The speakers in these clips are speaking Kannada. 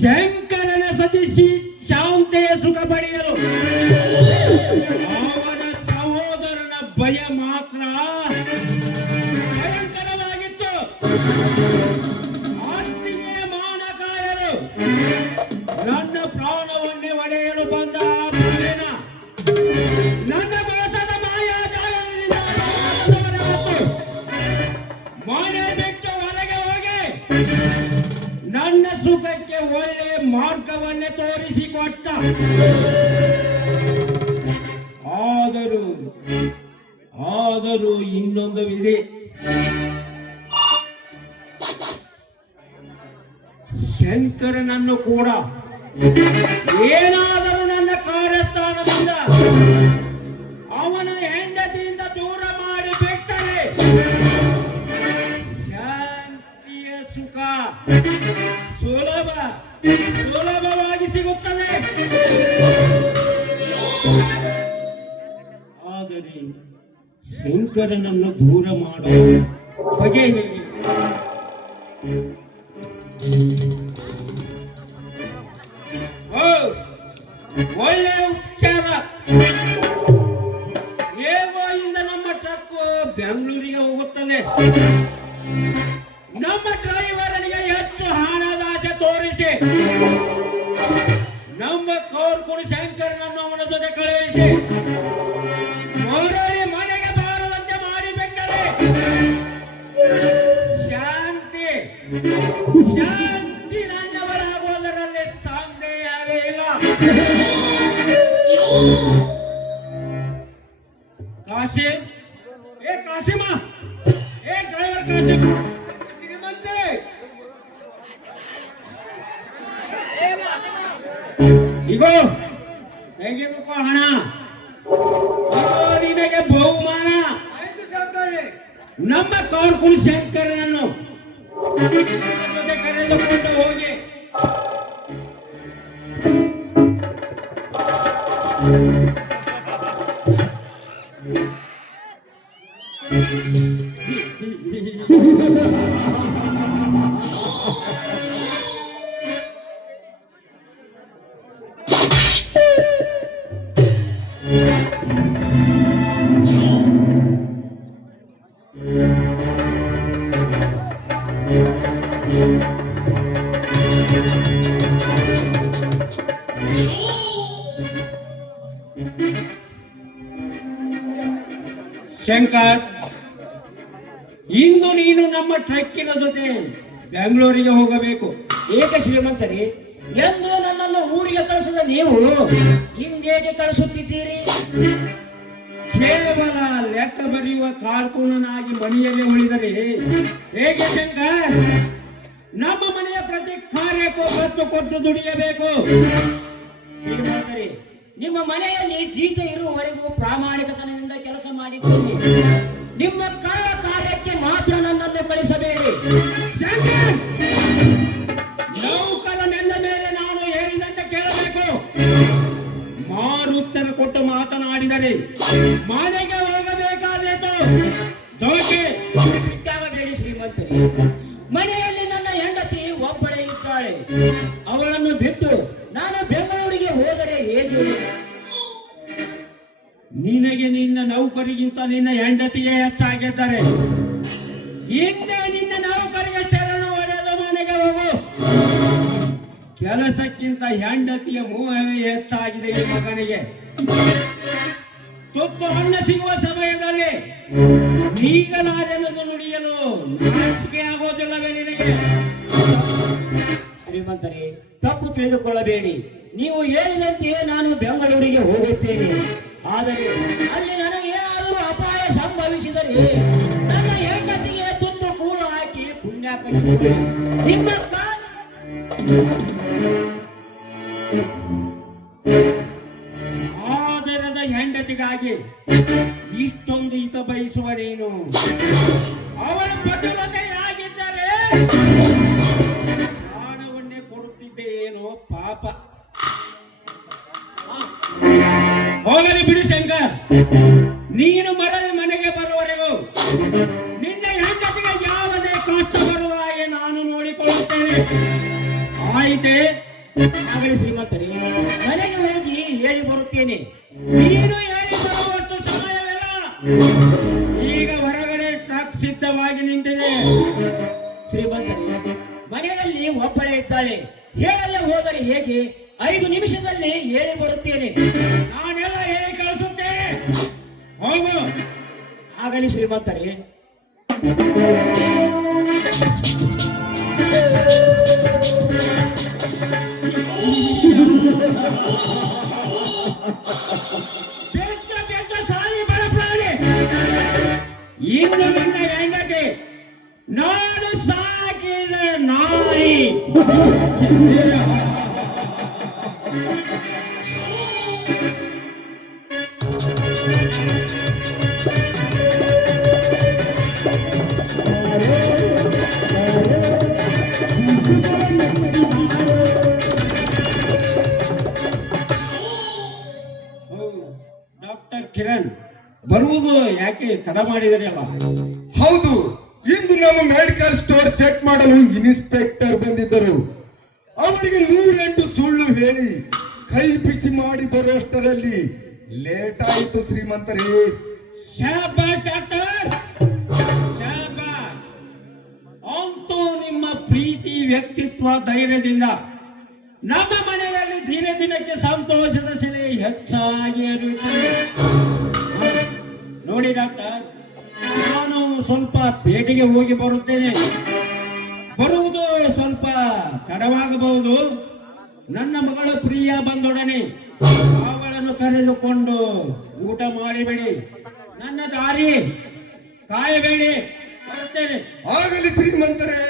ಶಂಕರನ ಸತಿಸಿ ಶಾಂತೆಯ ಸುಖ ಪಡೆಯಲು ಅವನ ಸಹೋದರನ ಭಯ ಮಾತ್ರ ಭಯಂಕರವಾಗಿತ್ತು. ಆಸ್ತಿಗೆ ಮಾನ ಕಾಯಲು ನನ್ನ ಪ್ರಾಣವನ್ನೇ ಒಡೆಯಲು ಬಂದ ನನ್ನ ಮೋಸದ ಮಾಯಾಜಾಲದಿಂದ ಮನೆ ಬಿಟ್ಟು ಹೊರಗೆ ಹೋಗಿ ನನ್ನ ಸುಖಕ್ಕೆ ಒಳ್ಳೆ ಮಾರ್ಗವನ್ನೇ ತೋರಿಸಿಕೊಟ್ಟ. ಆದರೂ ಇನ್ನೊಂದು ವಿಧಿ. ಶಂಕರನನ್ನು ಕೂಡ ಏನಾದರೂ ನನ್ನ ಕಾರ್ಯಸ್ಥಾನದಿಂದ ಅವನ ಹೆಂಡತಿಯಿಂದ ದೂರ ಮಾಡಿ ಬಿಟ್ಟರೆ ಶಾಂತಿಯ ಸುಖ ಸುಲಭವಾಗಿ ಸಿಗುತ್ತದೆ. ಆದರೆ ಶಂಕರನನ್ನು ದೂರ ಮಾಡುವ ಬಗೆ ಹೇಗೆ? ಒಳ್ಳೆ ಉಪಚಾರ. ಹೇಗೋ ಇಂದ ನಮ್ಮ ಟ್ರಕ್ ಬೆಂಗಳೂರಿಗೆ ಹೋಗುತ್ತದೆ. ನಮ್ಮ ಡ್ರೈವರನಿಗೆ ಹೆಚ್ಚು ಹಣದಾಸೆ ತೋರಿಸಿ ನಮ್ಮ ಕೌರ್ಕುಡಿ ಶಂಕರನನ್ನು ಅವನ ಜೊತೆ ಕಳುಹಿಸಿ ಮರಳಿ ಮನೆಗೆ ಬಾರದಂತೆ ಮಾಡಿಬಿಟ್ಟರೆ ಶಾಂತಿ ನನ್ನವರಾಗುವುದರಲ್ಲಿ ಸಂದೇಹವೇ ಇಲ್ಲ. ಕಾಶಿಮ್, ಕಾಶಿಮ, ಡ್ರೈವರ್ ಕಾಶಿಮ್, ಇಗೋ ಹೇಗಿರಬೇಕು ಹಣ, ನಿನಗೆ ಬಹುಮಾನ. ನಮ್ಮ ಕೌರ್ಕುಡಿ ಶಂಕರನನ್ನು ಕರೆದುಕೊಂಡು ಹೋಗಿ ಶಂಕರ್, ಇಂದು ನೀನು ನಮ್ಮ ಟ್ರಕ್ಕಿನ ಜೊತೆ ಬೆಂಗಳೂರಿಗೆ ಹೋಗಬೇಕು. ಏಕೆ ಶ್ರೀಮಂತರಿ, ಎಂದು ನನ್ನನ್ನು ಊರಿಗೆ ಕಳಿಸಿದ ನೀವು ಹಿಂಗೇಕೆ ಕಳಿಸುತ್ತಿದ್ದೀರಿ? ಕೇವಲ ಲೆಕ್ಕ ಬರೆಯುವ ಕಾರ್ಕೂನನಾಗಿ ಮನೆಯಲ್ಲಿ ಉಳಿದರೆ ಹೇಗೆ ಶಂಕರ್? ನಮ್ಮ ಮನೆಯ ಪ್ರತಿ ಕಾರ್ಯಕ್ಕೂ ಒತ್ತು ಕೊಟ್ಟು ದುಡಿಯಬೇಕು. ಶ್ರೀಮಂತರಿ, ನಿಮ್ಮ ಮನೆಯಲ್ಲಿ ಜೀತ ಇರುವವರೆಗೂ ಪ್ರಾಮಾಣಿಕತನದಿಂದ ಕೆಲಸ ಮಾಡಿದ್ದೇನೆ. ನಿಮ್ಮ ಕಳ್ಳ ಕಾರ್ಯಕ್ಕೆ ಮಾತ್ರ ನನ್ನನ್ನು ಕಳಿಸಬೇಡಿ. ನೌಕರನೆಂದ ಮೇಲೆ ನಾನು ಹೇಳಿದಂತೆ ಕೇಳಬೇಕು. ಮಾರುತ್ತರ ಕೊಟ್ಟು ಮಾತನಾಡಿದರೆ ಮನೆಗೆ ಹೋಗಬೇಕಾದೀತು. ಸಿಕ್ಕಾಗಬೇಡಿ ಶ್ರೀಮಂತರಿ. ಮನೆಯಲ್ಲಿ ನನ್ನ ಹೆಂಡತಿ ಒಬ್ಬಳೇ ಇದ್ದಾಳೆ. ಅವಳನ್ನು ಬಿಟ್ಟು ನಾನು ಬೆಂಗಳೂರಿಗೆ ಹೋದರೆ ಏನು? ನಿನಗೆ ನಿನ್ನ ನೌಕರಿಗಿಂತ ನಿನ್ನ ಹೆಂಡತಿಯೇ ಹೆಚ್ಚಾಗಿದ್ದಾರೆ. ಹಿಂದೆ ನಿನ್ನ ನೌಕರಿಗೆ ಶರಣು ಹೊಡೆದ ಮನೆಗೆ ಹೋಗು. ಕೆಲಸಕ್ಕಿಂತ ಹೆಂಡತಿಯ ಮೋಹವೇ ಹೆಚ್ಚಾಗಿದೆ ಈ ಮಗನಿಗೆ. ತುತ್ತು ಹಣ್ಣ ಸಿಗುವ ಸಮಯದಲ್ಲಿ ನೀಗಲಾರೆಂದು ನುಡಿಯಲು ನಾಚಿಕೆ ಆಗೋದಿಲ್ಲವೇ ನಿನಗೆ? ಶ್ರೀಮಂತರೇ, ತಪ್ಪು ತಿಳಿದುಕೊಳ್ಳಬೇಡಿ. ನೀವು ಹೇಳಿದಂತೆ ನಾನು ಬೆಂಗಳೂರಿಗೆ ಹೋಗುತ್ತೇನೆ. ಆದರೆ ಅಲ್ಲಿ ನನಗೇನಾದರೂ ಅಪಾಯ ಸಂಭವಿಸಿದರೆ ನನ್ನ ಹೆಂಡತಿಗೆ ತುತ್ತು ಕೂಳು ಹಾಕಿ ಪುಣ್ಯ ಕಟ್ಟಿಕೊಳ್ಳಿ. ನಿಮ್ಮ ಆದರದ ಹೆಂಡತಿಗಾಗಿ ಇಷ್ಟೊಂದು ಹಿತ ಬಯಸುವ ನೀನು ಅವಳ ಪಟುಲತೆಯಾಗಿದ್ದರೆ ಪ್ರಾಣವನ್ನೇ ಕೊಡುತ್ತಿದ್ದೆ ಏನೋ ಪಾಪ. ಹೋಗಲಿ ಬಿಡು ಶಂಕರ್, ನೀನು ಮರಳಿ ಮನೆಗೆ ಬರುವವರೆಗೂ ನಿನ್ನ ಹೆಂಡತಿಗೆ ಯಾವುದೇ ಕಷ್ಟ ಬರುವ ಹಾಗೆ ನಾನು ನೋಡಿಕೊಳ್ಳುತ್ತೇನೆ. ಆಯಿತೆ? ಆಗಲಿ ಶ್ರೀಮಂತರೇ, ಮನೆಗೆ ಹೋಗಿ ಹೇಳಿ ಬರುತ್ತೇನೆ. ನೀನು ಹೇಳಿ ಬರುವಷ್ಟು ಸಮಯವಿಲ್ಲ. ಈಗ ಹೊರಗಡೆ ಟ್ರಕ್ ಸಿದ್ಧವಾಗಿ ನಿಂತಿದೆ. ಶ್ರೀಮಂತರೇ, ಮನೆಯಲ್ಲಿ ಒಬ್ಬಳೇ ಇದ್ದಾಳೆ. ಹೇಳಲೇ ಹೋದರೆ ಹೇಗೆ? 5 ನಿಮಿಷದಲ್ಲಿ ಹೇಳಿ ಬರುತ್ತೇನೆ. ನಾನೆಲ್ಲ ಹೇಳಿ ಕಳಿಸುತ್ತೇನೆ, ಹೋಗು. ಆಗಲಿ ಶ್ರೀಮಂತರೇ. ಸಾಲಿ ಬರಪ್ರಾಣಿ, ಇಂದು ನನ್ನ ಹೆಂಡತಿ ನಾನು ಸಾಕಿದ ನಾಯಿ. ಡಾಕ್ಟರ್ ಕಿರಣ್ ಬರುವುದು ಯಾಕೆ ತಡ ಮಾಡಿದರೆ ಅಲ್ಲ? ಹೌದು, ಇಂದು ನಮ್ಮ ಮೆಡಿಕಲ್ ಸ್ಟೋರ್ ಚೆಕ್ ಮಾಡಲು ಇನ್ಸ್ಪೆಕ್ಟರ್ ಬಂದಿದ್ದರು. ಅವರಿಗೆ 108 ಸುಳ್ಳು ಹೇಳಿ ಕೈ ಬಿಸಿ ಮಾಡಿ ಬರುವಷ್ಟರಲ್ಲಿ ಲೇಟ್ ಆಯಿತು ಶ್ರೀಮಂತರೇ. ಶಾಬಾಷ್ ಡಾಕ್ಟರ್, ಶಾಬಾಷ್. ಅಂತೂ ನಿಮ್ಮ ಪ್ರೀತಿ, ವ್ಯಕ್ತಿತ್ವ, ಧೈರ್ಯದಿಂದ ನಮ್ಮ ಮನೆಯಲ್ಲಿ ದಿನ ದಿನಕ್ಕೆ ಸಂತೋಷದ ಸೆಲೆ ಹೆಚ್ಚಾಗಿ ಹರಿಯುತ್ತದೆ. ನೋಡಿ ಡಾಕ್ಟರ್, ನಾನು ಸ್ವಲ್ಪ ಪೇಟೆಗೆ ಹೋಗಿ ಬರುತ್ತೇನೆ. ಬರುವುದು ಸ್ವಲ್ಪ ತಡವಾಗಬಹುದು. ನನ್ನ ಮಗಳು ಪ್ರಿಯ ಬಂದೊಡನೆ ಅವಳನ್ನು ಕರೆದುಕೊಂಡು ಊಟ ಮಾಡಿಬೇಡಿ, ನನ್ನ ದಾರಿ ಕಾಯಬೇಡಿ. ಬರುತ್ತೇನೆ. ಆಗಲಿ ಶ್ರೀಮಂತರೇ.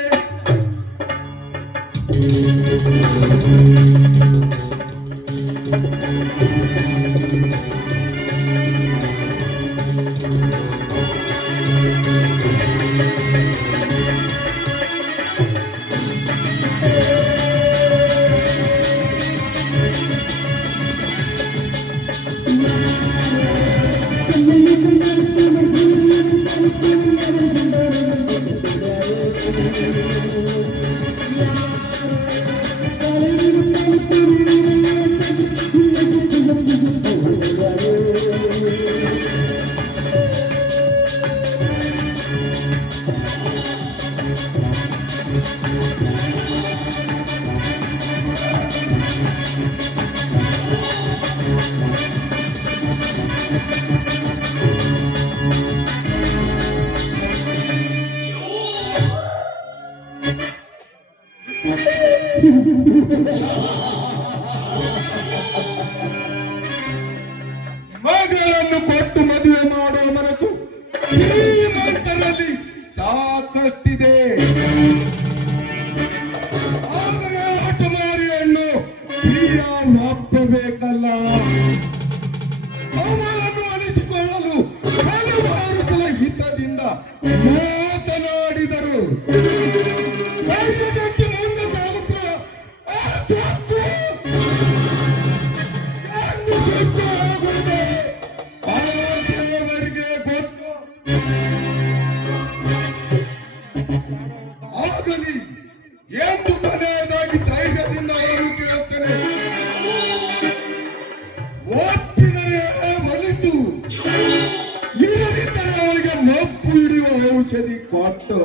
ಮಗಳನ್ನು ಕೊಟ್ಟು ಮದುವೆ ಮಾಡುವ ಮನಸ್ಸು ಶ್ರೀಮಂತರಲ್ಲಿ ಸಾಕಷ್ಟಿದೆ. ಆದರೆ ಹಠಮಾರಿಯನ್ನು ಪ್ರಿಯ ಒಪ್ಪಬೇಕಲ್ಲ. ಅವಳನ್ನು ಅನಿಸಿಕೊಳ್ಳಲು ಹಲವಾರು ಸಲ ಹಿತದಿಂದ ಮಾತನಾಡಿದರು. ಮುಂದೆ ಸಾಗುತ್ತಿರುವ ಆ ಸಾಕು ಎಂದು ಸುಟ್ಟು ಹೋಗುವುದೇ ಆ ದೇವರಿಗೆ ಗೊತ್ತು. ಆಗಲಿ ಎಂದು ಕೊನೆಯದಾಗಿ ಧೈರ್ಯದಿಂದ ಅವರನ್ನು ಕೇಳುತ್ತೇನೆ. ಒಪ್ಪಿದರೆ ಒಲಿತು, ಇಲ್ಲದಿದ್ದರೆ ಅವರಿಗೆ ಮಪ್ಪು ಹಿಡಿಯುವ ಔಷಧಿ ಕೊಟ್ಟು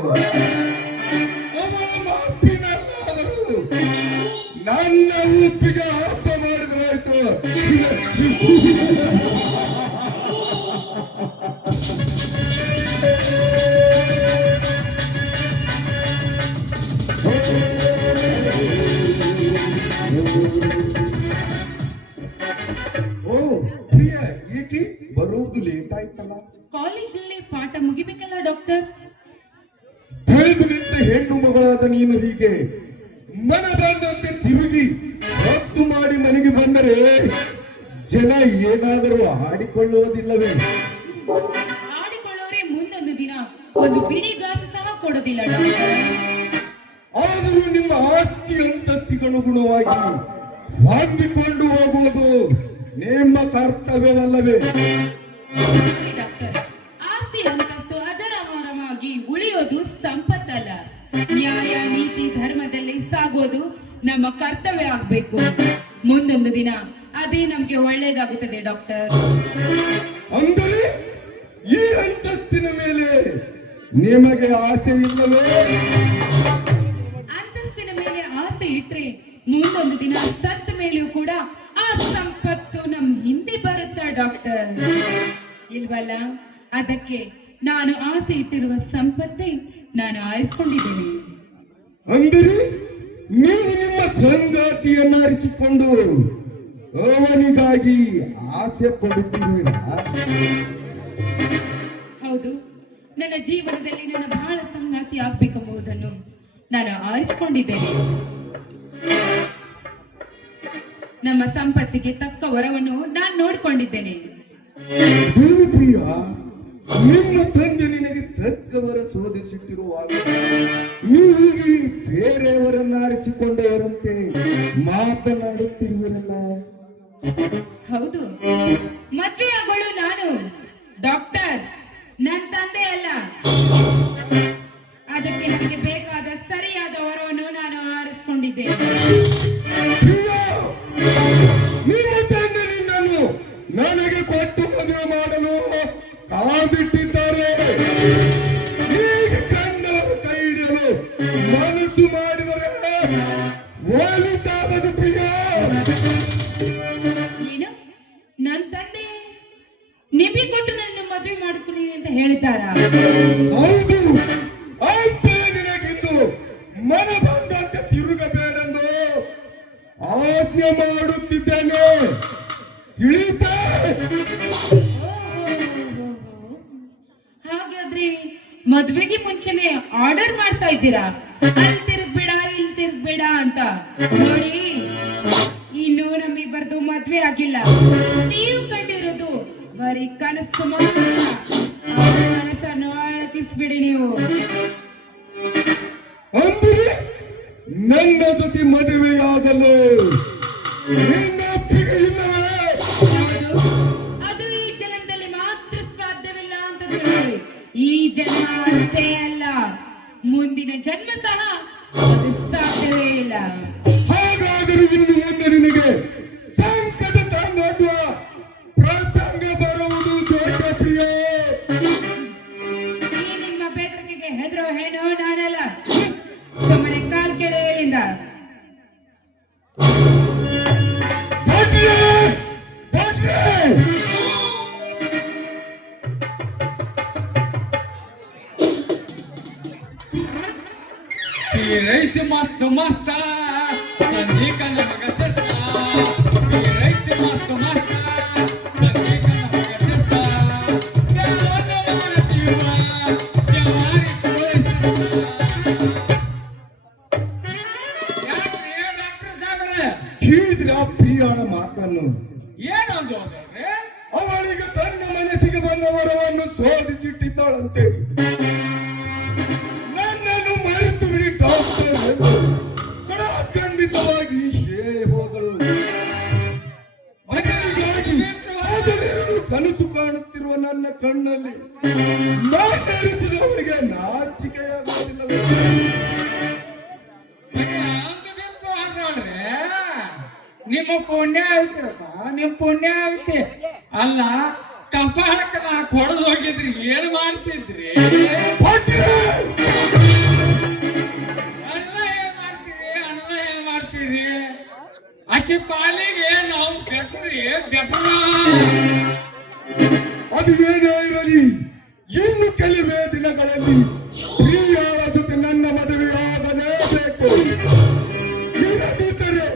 ಅವರ ಮಪ್ಪಿನಲ್ಲಾದರೂ ನನ್ನ ಉಪ್ಪಿಗೆ ಹಬ್ಬ ಮಾಡಿದ್ರಾಯ್ತು. ಓ ಪ್ರಿಯ, ಏಕೆ ಬರುವುದು ಲೇಟ್ ಆಯ್ತಲ್ಲ? ಕಾಲೇಜಲ್ಲಿ ಪಾಠ ಮುಗಿಬೇಕಲ್ಲ ಡಾಕ್ಟರ್. ಬೆಳೆದು ನಿಂತ ಹೆಣ್ಣು ಮಗಳಾದ ನೀನು ಹೀಗೆ ಮನ ಬಂದಂತೆ ತಿರುಗಿ ರದ್ದು ಮಾಡಿ ಮನೆಗೆ ಬಂದರೆ ಜನ ಏನಾದರೂ ಆಡಿಕೊಳ್ಳುವುದಿಲ್ಲವೇ? ಆಡಿಕೊಳ್ಳೋರೆ ಮುಂದೊಂದು ದಿನ ಒಂದು ಬಿಡಿ ಗ್ಲಾಸ್ ಸಹ ಕೊಡೋದಿಲ್ಲ ಡಾಕ್ಟರ್. ಆದರೂ ನಿಮ್ಮ ಆಸ್ತಿ ಅಂತಸ್ತಿಗನುಗುಣವಾಗಿ ಹೊಂದಿಕೊಂಡು ಹೋಗುವುದು ನಿಮ್ಮ ಕರ್ತವ್ಯವಲ್ಲವೇ? ನೋಡಿ ಡಾಕ್ಟರ್, ಆಸ್ತಿ ಅಂತಸ್ತು ಅಜರಾಮರವಾಗಿ ಉಳಿಯೋದು ಸಂಪತ್ತಲ್ಲ. ನ್ಯಾಯ ನೀತಿ ಧರ್ಮದಲ್ಲಿ ಸಾಗೋದು ನಮ್ಮ ಕರ್ತವ್ಯ ಆಗ್ಬೇಕು. ಮುಂದೊಂದು ದಿನ ಅದೇ ನಮ್ಗೆ ಒಳ್ಳೇದಾಗುತ್ತದೆ ಡಾಕ್ಟರ್. ಅಂದರೆ ಈ ಅಂತಸ್ತಿನ ಮೇಲೆ ನಿಮಗೆ ಆಸೆ ಇಲ್ಲವೇ? ಅಂತಸ್ತಿನ ಮೇಲೆ ಆಸೆ ಇಟ್ರೆ ಮುಂದೊಂದು ದಿನ ಸತ್ತ ಮೇಲೆಯೂ ಕೂಡ ಆ ಸಂಪತ್ತು ನಮ್ ಹಿಂದೆ ಬರುತ್ತಾ ಡಾಕ್ಟರ್, ಇಲ್ವಲ್ಲ? ಅದಕ್ಕೆ ನಾನು ಆಸೆ ಇಟ್ಟಿರುವ ಸಂಪತ್ತೇ ನಾನು ಆರಿಸಿಕೊಂಡಿದ್ದೇನೆ. ಅಂದರೆ ನೀವು ನಿಮ್ಮ ಸಂಗಾತಿಯನ್ನು ಆರಿಸಿಕೊಂಡು ಅವನಿಗಾಗಿ ಆಸೆ ಪಡುತ್ತಿರುವಿರಾ? ಹೌದು, ನನ್ನ ಜೀವನದಲ್ಲಿ ನನ್ನ ಬಹಳ ಸಂಗಾತಿ ಆಗ್ಬೇಕೆಂಬುದನ್ನು ನಾನು ಆರಿಸಿಕೊಂಡಿದ್ದೇನೆ. ನಮ್ಮ ಸಂಪತ್ತಿಗೆ ತಕ್ಕ ವರವನ್ನು ನಾನು ನೋಡಿಕೊಂಡಿದ್ದೇನೆ. ದೇವಪ್ರಿಯ, ನಿಮ್ಮ ತಂದೆ ನಿನಗೆ ತಕ್ಕವರ ಶೋಧಿಸಿಟ್ಟಿರುವಾಗ ನೀವು ಬೇರೆಯವರನ್ನ ಆರಿಸಿಕೊಂಡವರಂತೆ ಮಾತನಾಡುತ್ತಿರುವಿರಲ್ಲ? ಹೌದು, ಮದ್ವೆ ಆಗೋಳು ನಾನು ಡಾಕ್ಟರ್, ನನ್ನ ತಂದೆ ಅಲ್ಲ. ಅದಕ್ಕೆ ನನಗೆ ಬೇಕಾದ ಸರಿಯಾದ ವರವನ್ನು ನಾನು ಆರಿಸಿಕೊಂಡಿದ್ದೇನೆ. ಪ್ರಿಯ, ನಿಮ್ಮ ತಂದೆ ನಿನ್ನನ್ನು ನನಗೆ ಕೊಟ್ಟು ಮದುವೆ ಮಾಡಲು ಕಾದಿಟ್ಟಿದ್ದಾರೆ. ಹೀಗೆ ಕಂಡವರು ಕೈ ಹಿಡಿಯಲು ಮನಸ್ಸು ಮಾಡಿದರೆ ಒಲಿತಾಗದು ಪ್ರಿಯ. ಏನು, ನನ್ನ ತಂದೆ ನಿಮಗೆ ಕೊಟ್ಟು ನನ್ನ ಮದುವೆ ಮಾಡಿಕೊಳ್ಳಿ ಅಂತ ಹೇಳಿದ್ದಾರಾ? ಹೌದು, ಅಂತ ನಿನಗಿಂದು ಮನ ಬಂದಂತೆ ತಿರುಗಬೇಡೆಂದು ಆಜ್ಞೆ ಮಾಡುತ್ತಿದ್ದೇನೆ. ತಿಳಿತಾ? ಹಾಗಾದ್ರೆ ಮದ್ವೆಗೆ ಮುಂಚೆನೆ ಆರ್ಡರ್ ಮಾಡ್ತಾ ಇದ್ದೀರಾ, ಅಲ್ಲಿ ತಿರುಗ್ಬೇಡ ಇಲ್ಲಿ ತಿರುಗ್ಬೇಡ ಅಂತ. ನೋಡಿ, ಇನ್ನು ನಮ್ಮಿಬ್ಬರದು ಮದ್ವೆ ಆಗಿಲ್ಲ. ನೀವು ಕಂಡಿರೋದು ಬರೀ ಕನಸು ಮಾತ್ರ. ಆ ಕನಸನ್ನು ಅಳತಿಸ್ಬಿಡಿ ನೀವು. ಅಂದರೆ ನನ್ನ ಜೊತೆ ಮದುವೆಯಾಗಲು ನಿನ್ನ ಒಪ್ಪಿಗೆ ಇಲ್ಲವೇ? ಹೌದು, ಅದು ಈ ಜನ್ಮದಲ್ಲಿ ಮಾತ್ರ ಸಾಧ್ಯವಿಲ್ಲ ಅಂತ ಹೇಳಿ. ಈ ಜನ್ಮ ಅಷ್ಟೇ ಅಲ್ಲ, ಮುಂದಿನ ಜನ್ಮ ಸಹ ಅದು ಸಾಧ್ಯವೇ ಇಲ್ಲ. ಹಾಗಾದರೂ ಇನ್ನು ಮುಂದೆ ನಿನಗೆ ಸಂಕಟ ತಂದೊಡ್ಡುವ ಪ್ರಸಂಗ ಬರುವುದು ದೊಡ್ಡ ಪ್ರಿಯ. ಈ ನಿಮ್ಮ ಬೆದರಿಕೆಗೆ ಹೆದರೋ ಹೆಣ್ಣು ನಾನಲ್ಲ. ಸುಮ್ಮನೆ ಕಾಲ್ ಕೆಳ ಹೇಳಿಂದ. ಭಟ್ರೆ! ಭಟ್ರೆ! ರೈತ ಮಸ್ತ್ ಮಸ್ತ ಸಂದೀಕ ನಮಗ ಸಸ್ತ. ರೈತ ಮಸ್ತ್ ಮಸ್ತ ಸಂದೀಕ ನಮಗ ಸಸ್ತ. ಯಾವನ ಮಾಡ್ತೀವ ಜವಾರಿ ಕೇಳಿದ್ರ ಪ್ರಿಯಳ ಮಾತನ್ನು? ಏನಂದು ಅವಳಿಗೆ ತನ್ನ ಮನಸ್ಸಿಗೆ ಬಂದ ವರವನ್ನು ಶೋಧಿಸಿಟ್ಟಿದ್ದಾಳಂತೆ. ನನ್ನನ್ನು ಮರೆತು ಬಿಡಿ ಡಾಕ್ಟರ್ ಎಂದು ಖಂಡಿತವಾಗಿ ಹೇಳಿ ಹೋದಳು. ಅದಕ್ಕಾಗಿ ಅದನ್ನೆರಡು ಕನಸು ಕಾಣುತ್ತಿರುವ ನನ್ನ ಕಣ್ಣಲ್ಲಿ ಅವರಿಗೆ ನಾಚಿಕೆಯಾಗುವುದಿಲ್ಲವೇ? ನಿಮ್ಮ ಪುಣ್ಯ ಐತ್ರಪ್ಪ, ನಿಮ್ ಪುಣ್ಯ ಐತಿ. ಅಲ್ಲ, ಕಪಾಳಕ್ಕೆ ನಾ ಕೊಡದು ಹೋಗಿದ್ರಿ ಏನ್ ಮಾಡ್ತಿದ್ರಿ? ಅಣ್ಣ ಏನ್ ಮಾಡ್ತೀರಿ? ಆಕೆ ಪಾಲಿಗೆ ನಾವು ಬೆಟ್ರಿ ಬೆಟ್ರ. ಅದು ಏನೇ ಇರಲಿ, ಇನ್ನು ಕೆಲವೇ ದಿನಗಳಲ್ಲಿ ಪ್ರಿಯಳ ಜೊತೆ ನನ್ನ ಮದುವೆಯಾಗಲೇಬೇಕು. ಇಲ್ಲದಿದ್ದರೆ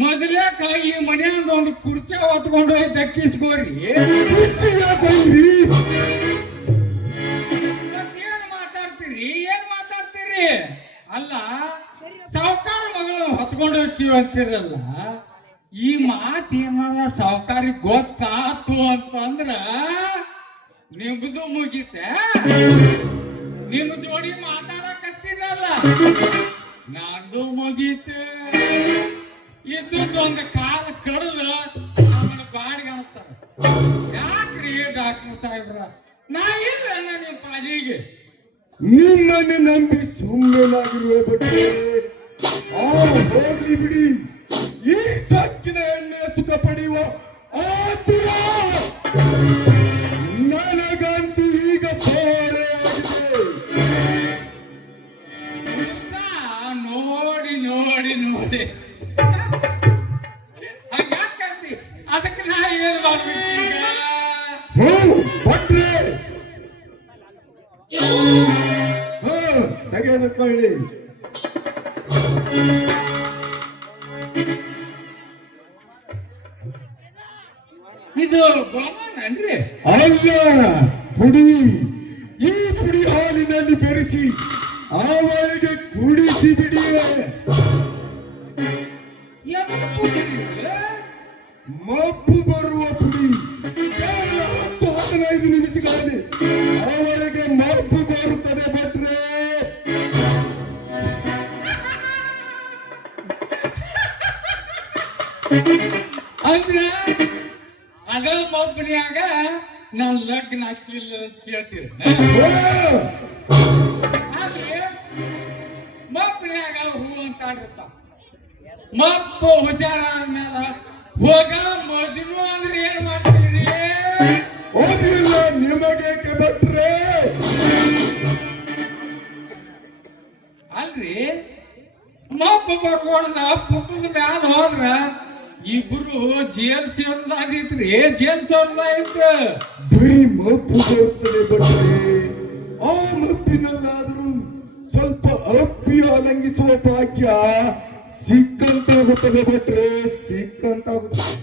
ಮೊದಲೇಕ ಈ ಮನೆಯಿಂದ ಒಂದು ಕುರ್ಚಿ ಹೊತ್ಕೊಂಡು ಹೋಗಿ ದಕ್ಕಿಸ್ಕೋರಿ. ಕುರ್ಚಿ ಯಾಕೆ ಒಯ್ದ್ರಿ? ಮತ್ತೇನ್ ಮಾತಾಡ್ತೀರಿ? ಏನ್ ಮಾತಾಡ್ತೀರಿ? ಅಲ್ಲ ಸಾವುಕಾರ ಮಗಳು ಹೊತ್ಕೊಂಡು ಹೋಗ್ತೀವಿ ಅಂತಿರಲ್ಲ, ಈ ಮಾತು ಏನಾರ ಸಾವುಕಾರಿಗೆ ಗೊತ್ತಾತು ಅಂತಂದ್ರ ನಿಮ್ದು ಮುಗಿತೆ. ನಿಮ್ ಜೋಡಿ ಮಾತಾಡಕತ್ತಿರಲ್ಲ, ನಂದು ಮುಗೀತೆ. ಇದ್ದೊಂದು ಕಾಲ ಕಡದ ನಮ್ಮನ್ನ ಬಾಡಿಗೆ ಅನ್ಸ್ತಾರ. ಯಾಕ್ರಿ ಡಾಕ್ಟರ್ ಸಾಹೇಬ್ರ, ನಾ ಇಲ್ಲ ನಿಮ್ ಪಾಲಿಗೆ. ನಿಮ್ಮನ್ನು ನಂಬಿ ಸುಮ್ಮನಾಗಿರುವ ಬಟ್ಟೆ ಹೋಗ್ಲಿ ಬಿಡಿ. ಈ ಸಕ್ಕಿನ ಎಣ್ಣೆ ಸುಖ ಪಡೆಯುವ ಆತುರ ನನಗಂತೂ ಈಗ ಪೋಳೆ ಆಗಿದೆ. ನೋಡಿ ನೋಡಿ ನೋಡಿ ಹಂಗಾಕಂತಿ, ಅದಕ್ಕೆ ನಾ ಏನ್ ಮಾಡ್ಬೇಕು? ಭಟ್ರೆ ತೆಗೆದುಕೊಳ್ಳಿ. ಇದು ಗೋಮನ್ರಿ? ಅಲ್ಲ, ಪುಡಿ. ಈ ಪುಡಿ ಹಾಲಿನಲ್ಲಿ ಬೆರೆಸಿ ಅವಳಿಗೆ ಕುಡಿಸಿ ಬಿಡಿ. ಮಬ್ಬು ಬರುವ ಪುಡಿ. 10-15 ನಿಮಿಷಗಳಲ್ಲಿ ಅವಳಿಗೆ ಮಬ್ಬು ಬರುತ್ತದೆ ಭಟ್ರೆ. ಅಂದ್ರ ಅದ ಮಬ್ಬನ್ಯಾಗ ನಾನ್ ಲಗ್ನ ಹಾಕಿಲ್ಲ ಅಂತ ಕೇಳ್ತೀರ? ಅಲ್ಲಿ ಮಬ್ಬನ್ಯಾಗ ಹೂ ಅಂತಾಡ್ರಪ್ಪ. ಮಬ್ಬು ಹುಷಾರ ಆದ್ಮೇಲೆ ಹೋಗ ಮಜ್ನು ಅಂದ್ರೆ ಏನ್ ಮಾಡ್ತೀರಿ? ಓದಿಲ್ಲ ನಿಮಗೆ ಭಟ್ರೆ. ಅಲ್ರಿ ಮಬ್ಬು ಬರ್ಕೊಂಡ ಪುಕ್ಕದ ಮ್ಯಾಲ ಹೋದ್ರ ಇಬ್ರು ಜೇಲ್ ಸೇರ್ದಾಗಿತ್ರಿ. ಜೇಲ್ ಸೇರ್ದಾಯ್ತು. ಬರೀ ಮಬ್ಬು ಬರುತ್ತದೆ ಭಟ್ರೆ. ಆ ಮಬ್ಬಿನಲ್ಲಾದರೂ ಸ್ವಲ್ಪ ಅಪ್ಪಿ ಅಲಂಗಿಸುವ ಭಾಗ್ಯ ಸಿಕ್ಕಂತಾಗುತ್ತದೆ ಭಟ್ರೆ, ಸಿಕ್ಕಂತಾಗುತ್ತದೆ.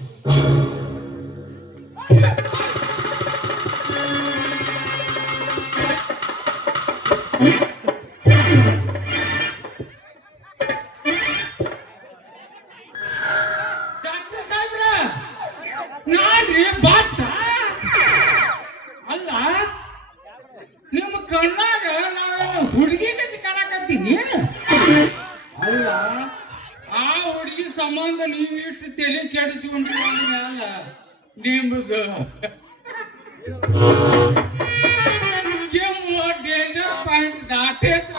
ಡಾಕ್ಟರ್ ಸಾಹೇಬ್ರ ನಾನ್ರಿ ಬಾಟ ಅಲ್ಲ, ನಿಮ್ಮ ಕಣ್ಣಾಗ ನಾನು ಹುಡುಗಿ ಕಟ್ಟಿ ಕಾಣಕತ್ತೀನಿ. ಅಲ್ಲ, ಆ ಹುಡುಗಿ ಸಂಬಂಧ ನೀವು ಇಷ್ಟು ತಲೆ ಕೆಡಿಸ್ಕೊಂಡ್ರಿ ಅಂದ್ಮೇಲೆ ನಿಮ್ದು ಕೆಮ್ಮು ಡೇಂಜರ್ ಪಾಯಿಂಟ್ ದಾಟೇತ.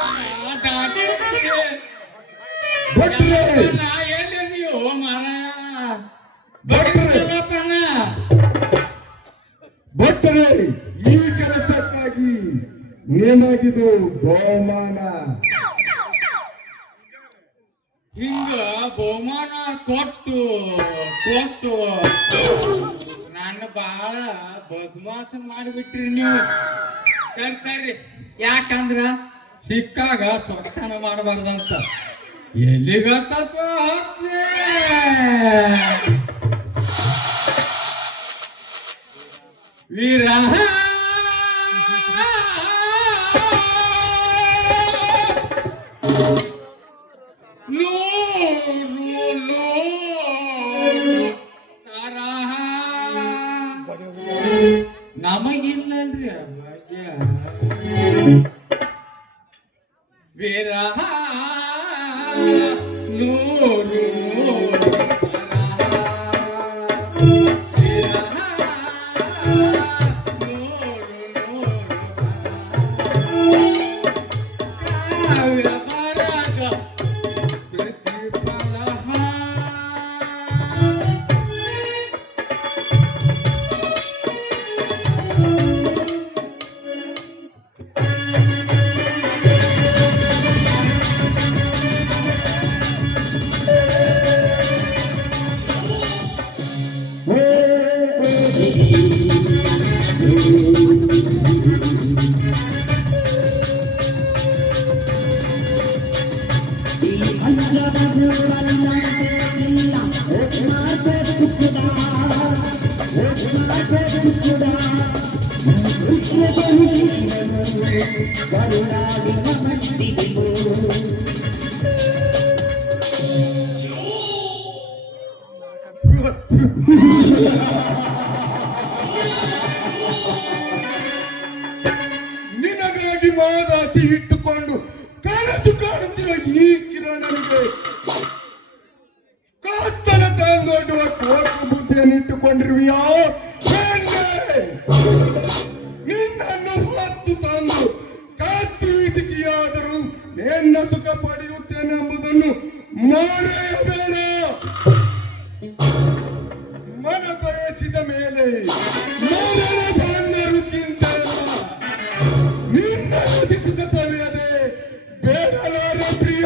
ಎಲ್ಲಿದೆಯೋ ಮಾರ ಬಡಪನ. ಭಟ್ರೆ, ಈ ಕೆಲಸಕ್ಕಾಗಿ ಏನಾಗಿದು ಬಹುಮಾನ? ಹಿಂಗ ಬಹುಮಾನ ಕೊಟ್ಟು ಕೊಟ್ಟು ನನ್ನ ಬಾಳ ಬದ್ಮಾಸ ಮಾಡಿಬಿಟ್ರಿ ನೀವು. ಕರ್ತಾರ್ರಿ, ಯಾಕಂದ್ರ ಸಿಕ್ಕಾಗ ಸೊಟ್ಟನ ಮಾಡಬಾರ್ದಂತ. ಎಲ್ಲಿಗತ್ತ ವಿರಹ ನಮಗಿಲ್ಲನ್ರಿ ಭಾಗ್ಯ. ವಿರಹ ನೂರು ದಿಗಿಲು. ನಿನಗಾಗಿ ಮಾದಾಸಿ ಇಟ್ಟುಕೊಂಡು ಕನಸು ಕಾಣುತ್ತಿರುವ ಈ ಕಿರಣನಿಗೆ ಕಾತ್ತಲ ತಂದೊಡ್ಡುವ ಕೋಪು ಬುದ್ಧಿಯನ್ನು ಇಟ್ಟುಕೊಂಡಿರುವಿಯಾ? ನಿನ್ನನ್ನು ಹೊತ್ತು ತಂದು ಕತ್ತು ಇಟಿಕೆಯಾದರೂ ನಿನ್ನ ಸುಖ ಪಡೆಯುತ್ತೇನೆಂಬುದನ್ನು ಮರೆಯಬೇಡ. ಮನ ಬಯಸಿದ ಮೇಲೆ ಮರಣ ಬಂದರೂ ಚಿಂತೆ ಇಲ್ಲ. ನಿನ್ನ ಸುಖ ಸವಿಯದೆ ಬೇಡಲಾರ ಪ್ರಿಯ.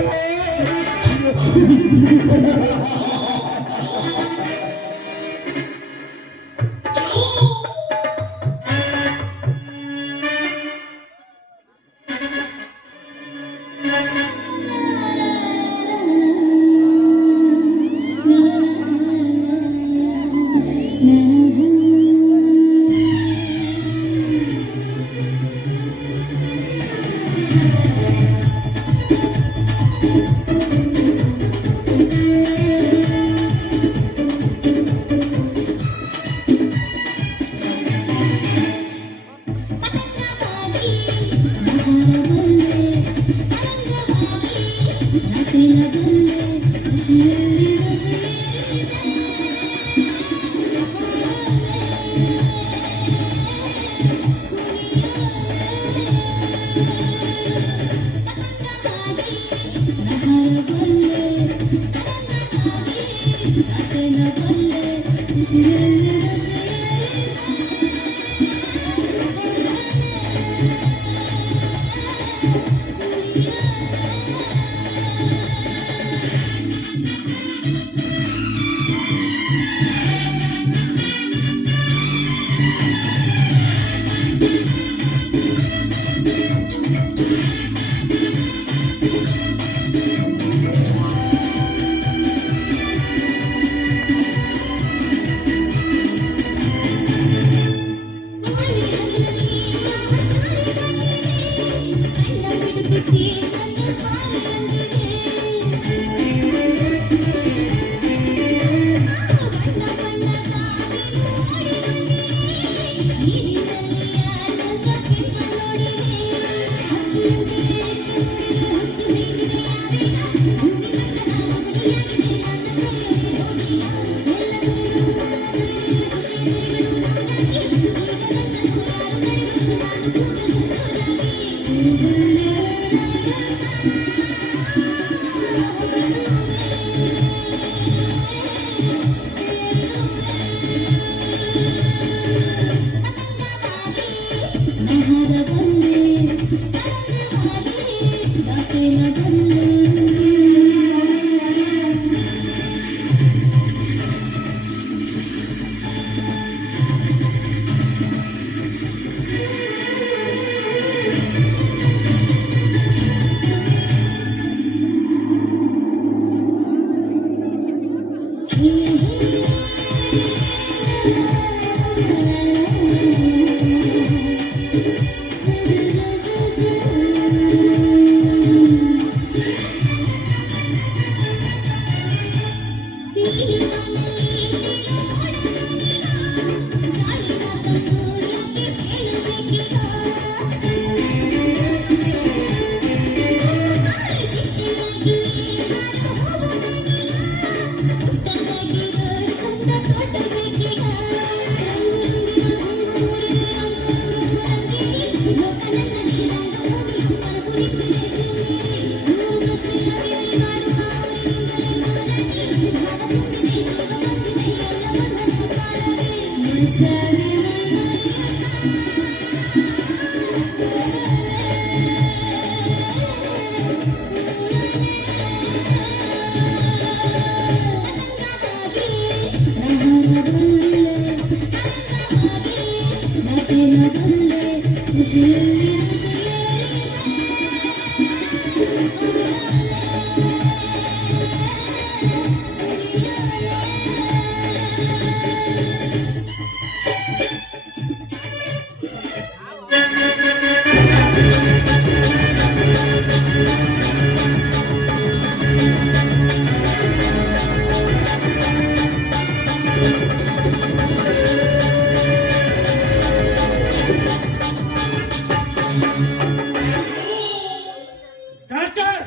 ಡಾಕ್ಟರ್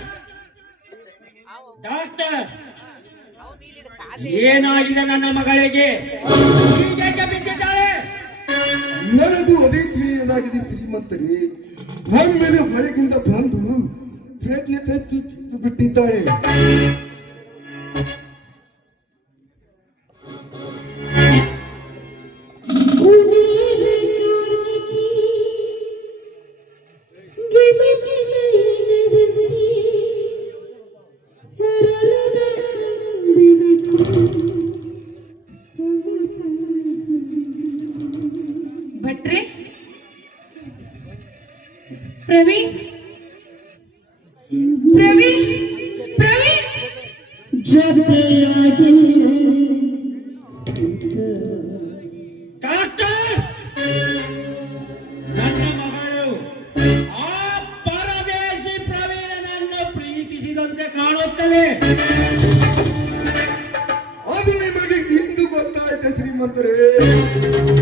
ಡಾಕ್ಟರ್ ಏನಾಗಿದೆ ನನ್ನ ಮಗಳಿಗೆ ಹೀಗೇಕೆ ಬಿದ್ದಿದ್ದಾಳೆ? ನನಗೂ ಅದೇ ತಿಳಿಯಲಾಗಿದೆ ಶ್ರೀಮಂತರೇ. ಒಮ್ಮೆಲೆ ಹೊರಗಿಂದ ಬಂದು ಪ್ರಜ್ಞೆ ತಪ್ಪಿ ಬಿಟ್ಟಿದ್ದಾಳೆ. ಭಟ್ರೆ, ಪ್ರವೀಣ್ ಪ್ರವೀಣ್ ಪ್ರವೀಣ್ ಡಾಕ್ಟರ್, ನನ್ನ ಮಗಳು ಆ ಪರದೇಶಿ ಪ್ರವೀಣನನ್ನು ಪ್ರೀತಿಸಿದಂತೆ ಕಾಣುತ್ತದೆ. ಅದು ನಿಮಗೆ ಇಂದು ಗೊತ್ತಾಯ್ತು ಶ್ರೀಮಂತರೇ.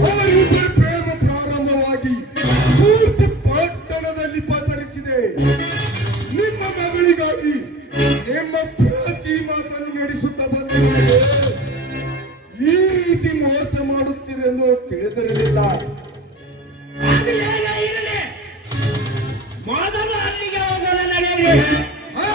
ಅವರಿಬ್ಬರ ಪ್ರೇಮ ಪ್ರಾರಂಭವಾಗಿ ಪೂರ್ತಿ ಪಟ್ಟಣದಲ್ಲಿ ಪಸರಿಸಿದೆ. ನಿಮ್ಮ ಮಗಳಿಗಾಗಿ ನಿಮ್ಮ ಪ್ರತಿ ಮಾತನ್ನು ನಡೆಸುತ್ತಾ ಬಂದಿರುವುದು ಈ ರೀತಿ ಮೋಸ ಮಾಡುತ್ತೀರೆಂದು ತಿಳಿದಿರಲಿಲ್ಲ. ಅದು ಏನೇ ಇರಲಿ, ಮೊದಲು ಅಲ್ಲಿಗೆ ಹೋಗಲು ನಡೆಯಿರಿ. ಹಾ?